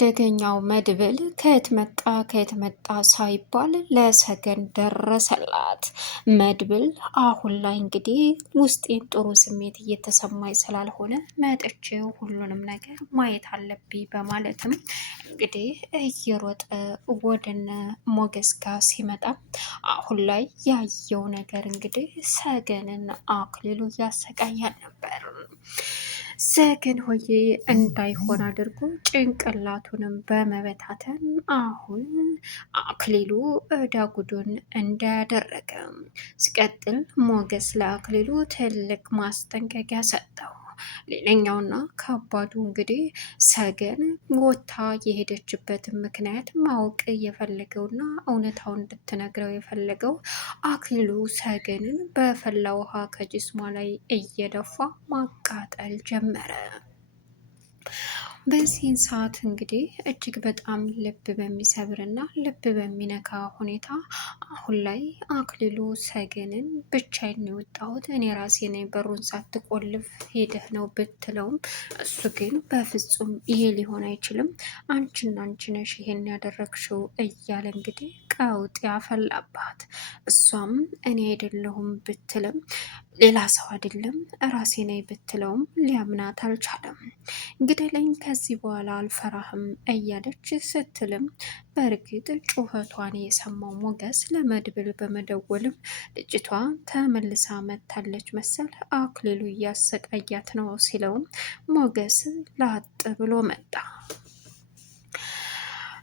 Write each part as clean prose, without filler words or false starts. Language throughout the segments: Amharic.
አደገኛው መድብል ከየት መጣ ሳይባል ለሰገን ደረሰላት። መድብል አሁን ላይ እንግዲህ ውስጤን ጥሩ ስሜት እየተሰማኝ ስላልሆነ መጥቼ ሁሉንም ነገር ማየት አለብኝ በማለትም እንግዲህ እየሮጠ ወደነ ሞገስ ጋር ሲመጣ አሁን ላይ ያየው ነገር እንግዲህ ሰገንን አክሊሉ እያሰቃያል ነበር። ሰገን ሆዬ እንዳይሆን አድርጎ ጭንቅላቱንም በመበታተን አሁን አክሊሉ ዳጉዱን እንዳያደረገ ሲቀጥል ሞገስ ለአክሊሉ ትልቅ ማስጠንቀቂያ ሰጠው። ሌላኛውና ከባዱ እንግዲህ ሰገን ወታ የሄደችበትን ምክንያት ማወቅ የፈለገውና እውነታውን እንድትነግረው የፈለገው አክሊሉ ሰገንን በፈላ ውሃ ከጅስሟ ላይ እየደፋ ማቃጠል ጀመረ። በዚህን ሰዓት እንግዲህ እጅግ በጣም ልብ በሚሰብርና ልብ በሚነካ ሁኔታ አሁን ላይ አክሊሉ ሰገንን ብቻዬን ነው የወጣሁት እኔ ራሴ ነኝ በሩን ሳትቆልፍ ሄደህ ነው ብትለውም እሱ ግን በፍጹም ይሄ ሊሆን አይችልም፣ አንቺ ነሽ ይሄን ያደረግሽው እያለ እንግዲህ ቀውጥ ያፈላባት። እሷም እኔ አይደለሁም ብትልም ሌላ ሰው አይደለም ራሴ ነኝ ብትለውም ሊያምናት አልቻለም። ግደለኝ ከዚህ በኋላ አልፈራህም እያለች ስትልም በእርግጥ ጩኸቷን የሰማው ሞገስ ለመድብል በመደወልም ልጅቷ ተመልሳ መታለች መሰል አክሊሉ እያሰቃያት ነው ሲለውም ሞገስ ላጥ ብሎ መጣ።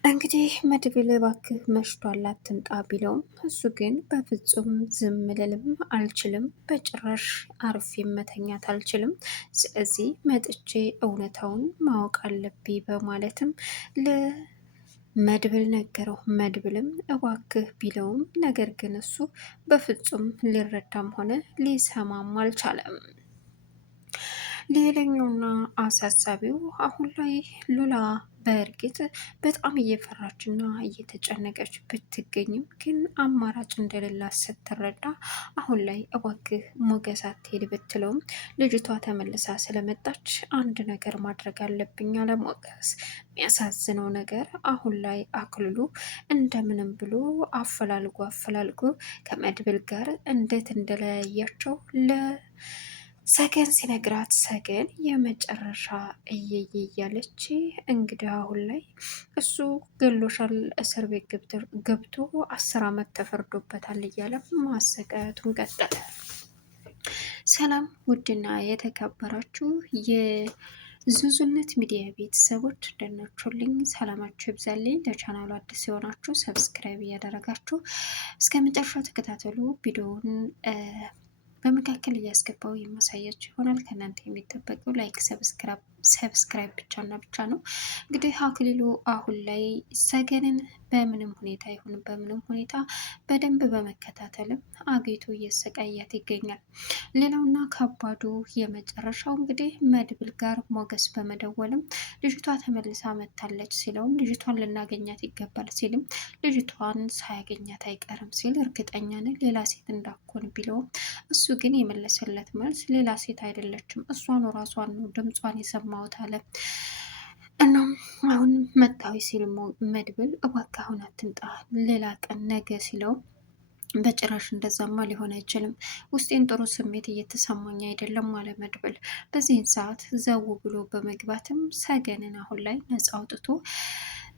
እንግዲህ መድብል እባክህ መሽቷል አትምጣ ቢለውም እሱ ግን በፍጹም ዝም ልልም አልችልም፣ በጭራሽ አርፌ መተኛት አልችልም፣ ስለዚህ መጥቼ እውነታውን ማወቅ አለብኝ በማለትም ለመድብል ነገረው። መድብልም እባክህ ቢለውም ነገር ግን እሱ በፍጹም ሊረዳም ሆነ ሊሰማም አልቻለም። ሌላኛውና አሳሳቢው አሁን ላይ ሉላ በእርግጥ በጣም እየፈራችና እየተጨነቀች ብትገኝም ግን አማራጭ እንደሌላት ስትረዳ አሁን ላይ እባክህ ሞገስ አትሄድ ብትለውም ልጅቷ ተመልሳ ስለመጣች አንድ ነገር ማድረግ አለብኝ አለ ሞገስ። የሚያሳዝነው ነገር አሁን ላይ አክልሉ እንደምንም ብሎ አፈላልጎ ከመድብል ጋር እንዴት እንደለያያቸው ሰገን ሲነግራት ሰገን የመጨረሻ እየየ እያለች እንግዲህ አሁን ላይ እሱ ገሎሻል እስር ቤት ገብቶ 10 ዓመት ተፈርዶበታል እያለ ማሰቃየቱን ቀጠለ። ሰላም ውድና የተከበራችሁ የዙዙነት ሚዲያ ቤተሰቦች እንደናችሁልኝ ሰላማችሁ ይብዛልኝ። ለቻናሉ አዲስ የሆናችሁ ሰብስክራይብ እያደረጋችሁ እስከ መጨረሻው ተከታተሉ። ቪዲዮውን በመካከል እያስገባው የማሳያችሁ ይሆናል። ከእናንተ የሚጠበቀው ላይክ ሰብስክራይብ ብቻና ብቻ ነው። እንግዲህ አክሊሉ አሁን ላይ ሰገንን በምንም ሁኔታ ይሁን በምንም ሁኔታ በደንብ በመከታተልም አግኝቶ እየሰቃያት ይገኛል። ሌላውና ከባዱ የመጨረሻው እንግዲህ መድብል ጋር ሞገስ በመደወልም ልጅቷ ተመልሳ መታለች ሲለውም ልጅቷን ልናገኛት ይገባል ሲልም ልጅቷን ሳያገኛት አይቀርም ሲል እርግጠኛ ነን ሌላ ሴት እንዳኮን ቢለውም እሱ ግን የመለሰለት መልስ ሌላ ሴት አይደለችም እሷን ራሷን ነው ድምጿን የሰማሁት አለ። እናም አሁን መጣዊ ሲል መድብል እባክህ አሁን አትምጣ ሌላ ቀን ነገ ሲለው በጭራሽ እንደዛማ ሊሆን አይችልም፣ ውስጤን ጥሩ ስሜት እየተሰማኝ አይደለም አለ መድብል። በዚህን ሰዓት ዘው ብሎ በመግባትም ሰገንን አሁን ላይ ነፃ አውጥቶ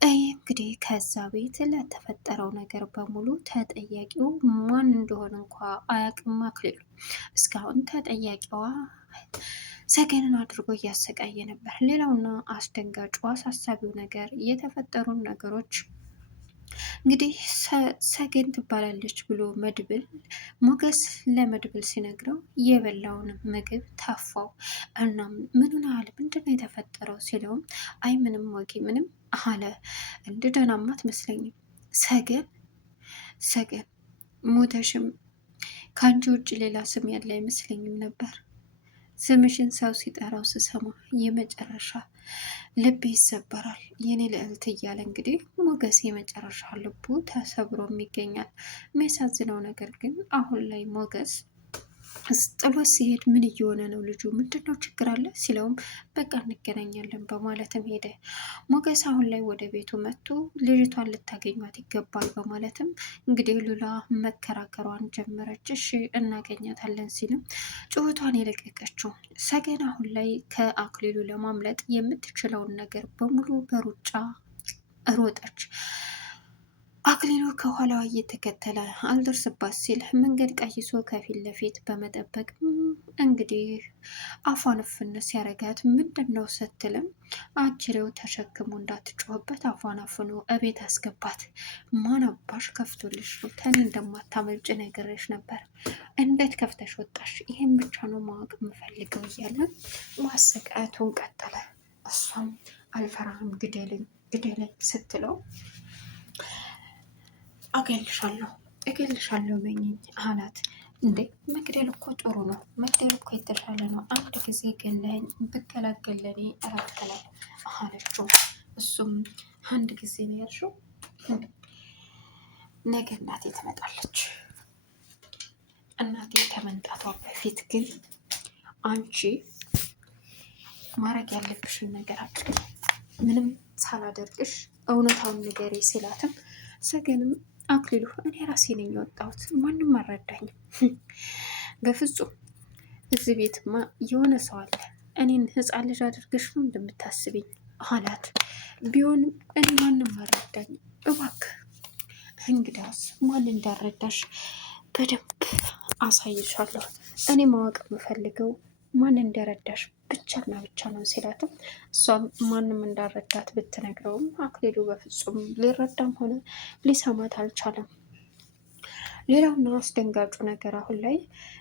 እንግዲህ ከዛ ቤት ለተፈጠረው ነገር በሙሉ ተጠያቂው ማን እንደሆነ እንኳ አያውቅም አክሊሉ። እስካሁን ተጠያቂዋ ሰገንን አድርጎ እያሰቃየ ነበር። ሌላውና አስደንጋጩ አሳሳቢው ነገር የተፈጠሩን ነገሮች እንግዲህ ሰገን ትባላለች ብሎ መድብል ሞገስ ለመድብል ሲነግረው የበላውን ምግብ ተፋው። እናም ምኑን ያህል ምንድነው የተፈጠረው ሲለውም አይ ምንም ወጌ ምንም አለ። እንደ ደህናማ አትመስለኝም ሰገን ሞተሽም ከአንቺ ውጭ ሌላ ስም ያለ አይመስለኝም ነበር። ስምሽን ሰው ሲጠራው ስሰማ የመጨረሻ ልብ ይሰበራል የኔ ልዕልት እያለ እንግዲህ ሞገስ የመጨረሻ ልቡ ተሰብሮም ይገኛል። የሚያሳዝነው ነገር ግን አሁን ላይ ሞገስ ጥሎ ሲሄድ ምን እየሆነ ነው ልጁ? ምንድነው ችግር አለ ሲለውም በቃ እንገናኛለን በማለትም ሄደ። ሞገስ አሁን ላይ ወደ ቤቱ መጥቶ ልጅቷን ልታገኟት ይገባል በማለትም እንግዲህ ሉላ መከራከሯን ጀመረች። እሺ እናገኛታለን ሲልም ጩኸቷን የለቀቀችው ሰገን አሁን ላይ ከአክሊሉ ለማምለጥ የምትችለውን ነገር በሙሉ በሩጫ ሮጠች። አክሊሉ ከኋላዋ እየተከተለ አልደርስባት ሲል መንገድ ቀይሶ ከፊት ለፊት በመጠበቅ እንግዲህ አፏን እፍን ሲያረጋት ምንድን ነው ስትልም አጅሬው ተሸክሞ እንዳትጮህበት አፏን አፍኖ እቤት አስገባት። ማን አባሽ ከፍቶልሽ ነው? ከኔ እንደማታመልጭ ነግሬሽ ነበር። እንዴት ከፍተሽ ወጣሽ? ይሄን ብቻ ነው ማወቅ የምፈልገው እያለ ማሰቃየቱን ቀጠለ። እሷም አልፈራህም ግደልኝ ግደልኝ ስትለው እገልሻለሁ በይኝ አላት። እንዴ መግደል እኮ ጥሩ ነው፣ መግደል እኮ የተሻለ ነው። አንድ ጊዜ ገለኝ ብገላገል ለኔ እረፍት ነው አለችው። እሱም አንድ ጊዜ ነው ያልሽው? ነገ እናቴ ትመጣለች። እናቴ ከመምጣቷ በፊት ግን አንቺ ማድረግ ያለብሽን ነገር አድርጊ፣ ምንም ሳላደርግሽ እውነታውን ንገሪ ሲላትም ሰገንም አክሊሉ እኔ ራሴ ነኝ የወጣሁት፣ ማንም አልረዳኝም። በፍጹም እዚህ ቤትማ የሆነ ሰው አለ፣ እኔን ህፃን ልጅ አድርገሽ ነው እንደምታስብኝ አላት። ቢሆንም እኔ ማንም አልረዳኝም፣ እባክህ እንግዳስ ማን እንዳረዳሽ በደንብ አሳይሻለሁ። እኔ ማወቅ የምፈልገው ማን እንደረዳሽ ብቻና ብቻ ነው ሲላትም እሷም ማንም እንዳረዳት ብትነግረውም አክሊሉ በፍጹም ሊረዳም ሆነ ሊሰማት አልቻለም። ሌላውና አስደንጋጩ ነገር አሁን ላይ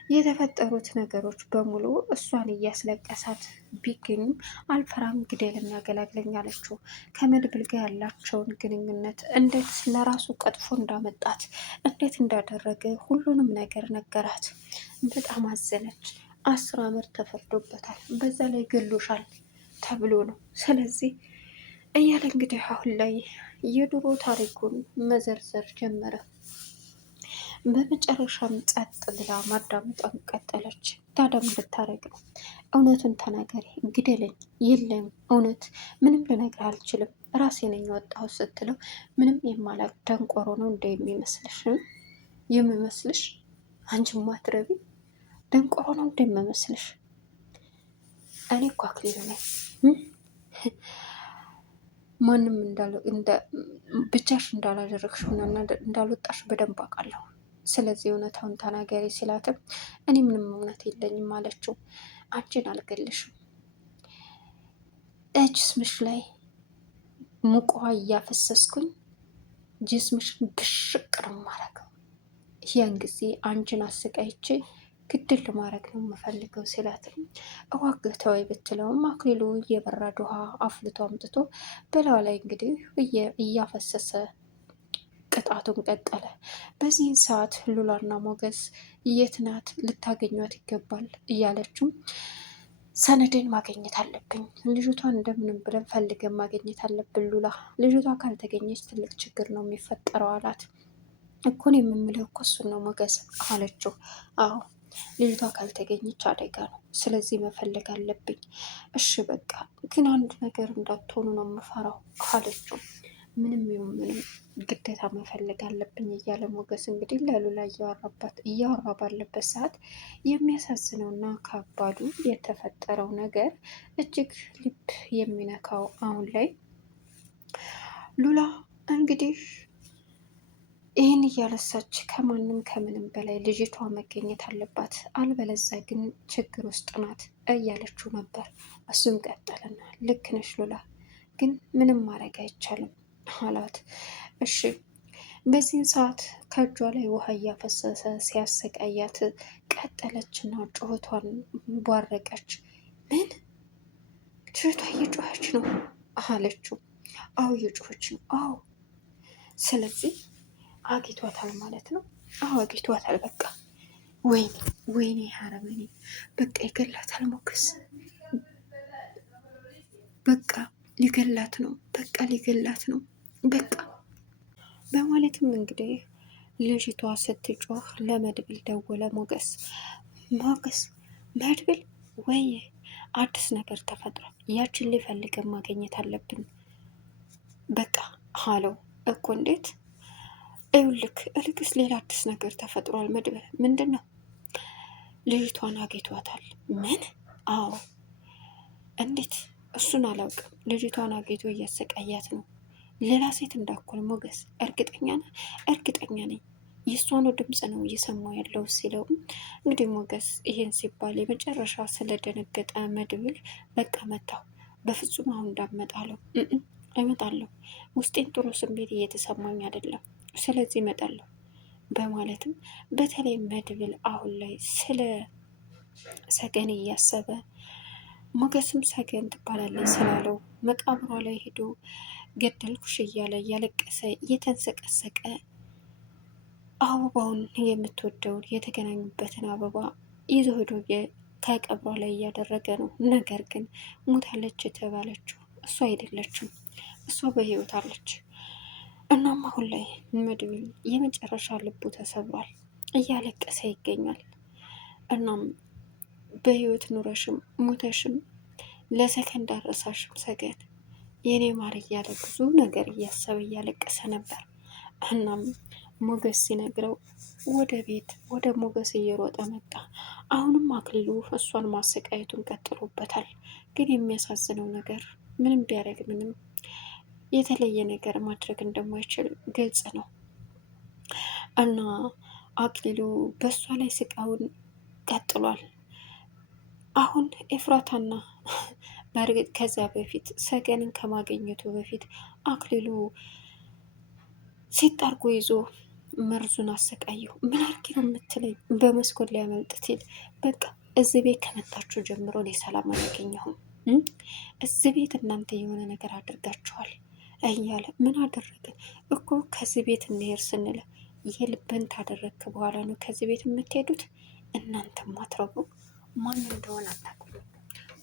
የተፈጠሩት ነገሮች በሙሉ እሷን እያስለቀሳት ቢገኙም አልፈራም ግደልና ገላግለኝ አለችው። ከመድብል ጋር ያላቸውን ግንኙነት እንዴት ለራሱ ቀጥፎ እንዳመጣት እንዴት እንዳደረገ ሁሉንም ነገር ነገራት። በጣም አዘነች። 10 ዓመት ተፈርዶበታል፣ በዛ ላይ ገሎሻል ተብሎ ነው። ስለዚህ እያለ እንግዲህ አሁን ላይ የድሮ ታሪኩን መዘርዘር ጀመረ። በመጨረሻም ጸጥ ብላ ማዳመጧን ቀጠለች። ታዲያ ምን ልታረግ ነው? እውነቱን ተናገሪ፣ ግደለኝ። የለም እውነት ምንም ልነግርህ አልችልም፣ ራሴ ነኝ የወጣሁት ስትለው ምንም የማላቅ ደንቆሮ ነው እንደ የሚመስልሽ አንቺ ማትረቢ ደንቆሮ ነው እንደምመስልሽ? እኔ እኮ አክሊሉ ነኝ። ማንም ብቻሽ እንዳላደረግሽው እና እንዳልወጣሽ በደንብ አውቃለሁ። ስለዚህ እውነታውን ተናገሪ ሲላትም እኔ ምንም እውነት የለኝም አለችው። አንቺን አልገልሽም፣ ጅስምሽ ላይ ሙቅ ውሃ እያፈሰስኩኝ ጅስምሽን ብሽቅ ነው የማደርገው። ያን ጊዜ አንቺን አሰቃይቼ ግድል ማድረግ ነው የምፈልገው ሲላትም እባክህ ተወይ ብትለውም አክሊሉ የበረደ ውሃ አፍልቶ አምጥቶ በላዩ ላይ እንግዲህ እያፈሰሰ ቅጣቱን ቀጠለ። በዚህን ሰዓት ሉላና ሞገስ የት ናት? ልታገኟት ይገባል እያለችው ሰነድን ማግኘት አለብኝ፣ ልጅቷን እንደምንም ብለን ፈልገን ማግኘት አለብን ሉላ፣ ልጅቷ ካልተገኘች ትልቅ ችግር ነው የሚፈጠረው አላት። እኮን የምምለው እኮ እሱን ነው ሞገስ አለችው። አዎ ልጅቷ ካልተገኘች አደጋ ነው፣ ስለዚህ መፈለግ አለብኝ። እሺ በቃ ግን አንድ ነገር እንዳትሆኑ ነው የምፈራው አለችው። ምንም ይሁን ምንም ግዴታ መፈለግ አለብኝ እያለ ሞገስ እንግዲህ ለሉላ እያወራ ባለበት ሰዓት የሚያሳዝነውና ከባዱ የተፈጠረው ነገር እጅግ ልብ የሚነካው አሁን ላይ ሉላ እንግዲህ ይህን እያለሳች ከማንም ከምንም በላይ ልጅቷ መገኘት አለባት፣ አልበለዚያ ግን ችግር ውስጥ ናት እያለችው ነበር። እሱም ቀጠልና ልክ ነሽ ሉላ፣ ግን ምንም ማድረግ አይቻልም አላት። እሺ በዚህን ሰዓት ከእጇ ላይ ውሃ እያፈሰሰ ሲያሰቃያት ቀጠለችና ጩኸቷን ቧረቀች። ምን ልጅቷ እየጮኸች ነው አለችው። አዎ እየጮኸች ነው። አዎ ስለዚህ አግኝቷታል ማለት ነው። አዎ አግኝቷታል። በቃ ወይኔ ወይኔ ሀረመኔ በቃ ይገላታል ሞገስ፣ በቃ ሊገላት ነው፣ በቃ ሊገላት ነው በቃ በማለትም እንግዲህ ልጅቷ ስትጮህ ለመድብል ደወለ ሞገስ። ሞገስ መድብል ወይ አዲስ ነገር ተፈጥሯል። ያችን ሊፈልገን ማግኘት አለብን በቃ አለው። እኮ እንዴት? ይኸውልህ እልቅስ ሌላ አዲስ ነገር ተፈጥሯል መድብል። ምንድን ነው? ልጅቷን አግኝቷታል። ምን? አዎ። እንዴት? እሱን አላውቅም። ልጅቷን አግኝቶ እያሰቃያት ነው። ሌላ ሴት እንዳኮል ሞገስ እርግጠኛ ነህ? እርግጠኛ ነኝ። የእሷኑ ድምፅ ነው እየሰማሁ ያለው ሲለው እንግዲህ ሞገስ ይሄን ሲባል የመጨረሻ ስለደነገጠ መድብል በቃ መታው። በፍጹም አሁን እንዳመጣለሁ እመጣለሁ፣ ውስጤን ጥሩ ስሜት እየተሰማኝ አይደለም፣ ስለዚህ እመጣለሁ በማለትም በተለይ መድብል አሁን ላይ ስለ ሰገን እያሰበ ሞገስም ሰገን ትባላለች ስላለው መቃብሯ ላይ ሄዶ ገደልኩሽ እያለ እያለቀሰ እየተንሰቀሰቀ አበባውን የምትወደውን የተገናኙበትን አበባ ይዞ ሄዶ ከቀብሯ ላይ እያደረገ ነው። ነገር ግን ሞታለች የተባለችው እሷ አይደለችም፣ እሷ በህይወት አለች። እናም አሁን ላይ መድብል የመጨረሻ ልቡ ተሰብሯል፣ እያለቀሰ ይገኛል። እናም በህይወት ኑረሽም ሞተሽም ለሰከንድ አረሳሽም ሰገን የኔ ማር እያለ ብዙ ነገር እያሰበ እያለቀሰ ነበር። እናም ሞገስ ሲነግረው ወደ ቤት ወደ ሞገስ እየሮጠ መጣ። አሁንም አክሊሉ እሷን ማሰቃየቱን ቀጥሎበታል። ግን የሚያሳዝነው ነገር ምንም ቢያደርግ ምንም የተለየ ነገር ማድረግ እንደማይችል ግልጽ ነው። እና አክሊሉ በእሷ ላይ ስቃውን ቀጥሏል። አሁን ኤፍራታና በእርግጥ ከዚያ በፊት ሰገንን ከማግኘቱ በፊት አክሊሉ ሲጣርጎ ይዞ መርዙን አሰቃየው። ምን አርጊ ነው የምትለኝ? በመስኮት ላይ ያመልጥ ሲል በቃ እዚህ ቤት ከመጣችሁ ጀምሮ እኔ ሰላም አላገኘሁም። እዚህ ቤት እናንተ የሆነ ነገር አድርጋችኋል እያለ ምን አደረግን እኮ ከዚህ ቤት እንሄድ ስንለ ይሄ ልብን ታደረግክ በኋላ ነው ከዚህ ቤት የምትሄዱት። እናንተ ማትረቡ ማን እንደሆነ አታውቁም፣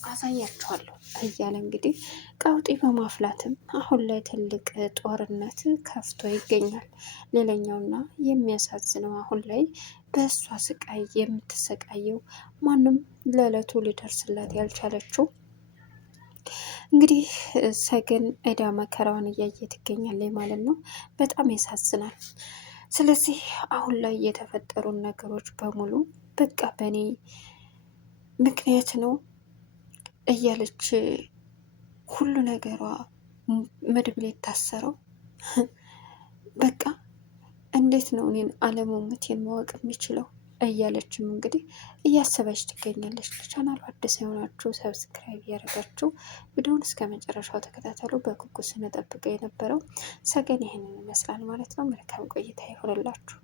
አሳያችኋለሁ እያለ እንግዲህ ቀውጢ በማፍላትም አሁን ላይ ትልቅ ጦርነት ከፍቶ ይገኛል። ሌላኛውና የሚያሳዝነው አሁን ላይ በእሷ ስቃይ የምትሰቃየው ማንም ለዕለቱ ሊደርስላት ያልቻለችው እንግዲህ ሰገን እዳ መከራዋን እያየ ትገኛለች ማለት ነው። በጣም ያሳዝናል። ስለዚህ አሁን ላይ የተፈጠሩ ነገሮች በሙሉ በቃ በእኔ ምክንያት ነው እያለች ሁሉ ነገሯ መድብል የታሰረው በቃ እንዴት ነው እኔን አለመሞቴን ማወቅ የሚችለው እያለችም እንግዲህ እያሰበች ትገኛለች። ለቻናሉ አዲስ የሆናችሁ ሰብስክራይብ እያደረጋችሁ ቪዲዮውን እስከ መጨረሻው ተከታተሉ። በጉጉት ስንጠብቀው የነበረው ሰገን ይህንን ይመስላል ማለት ነው። መልካም ቆይታ ይሆንላችሁ።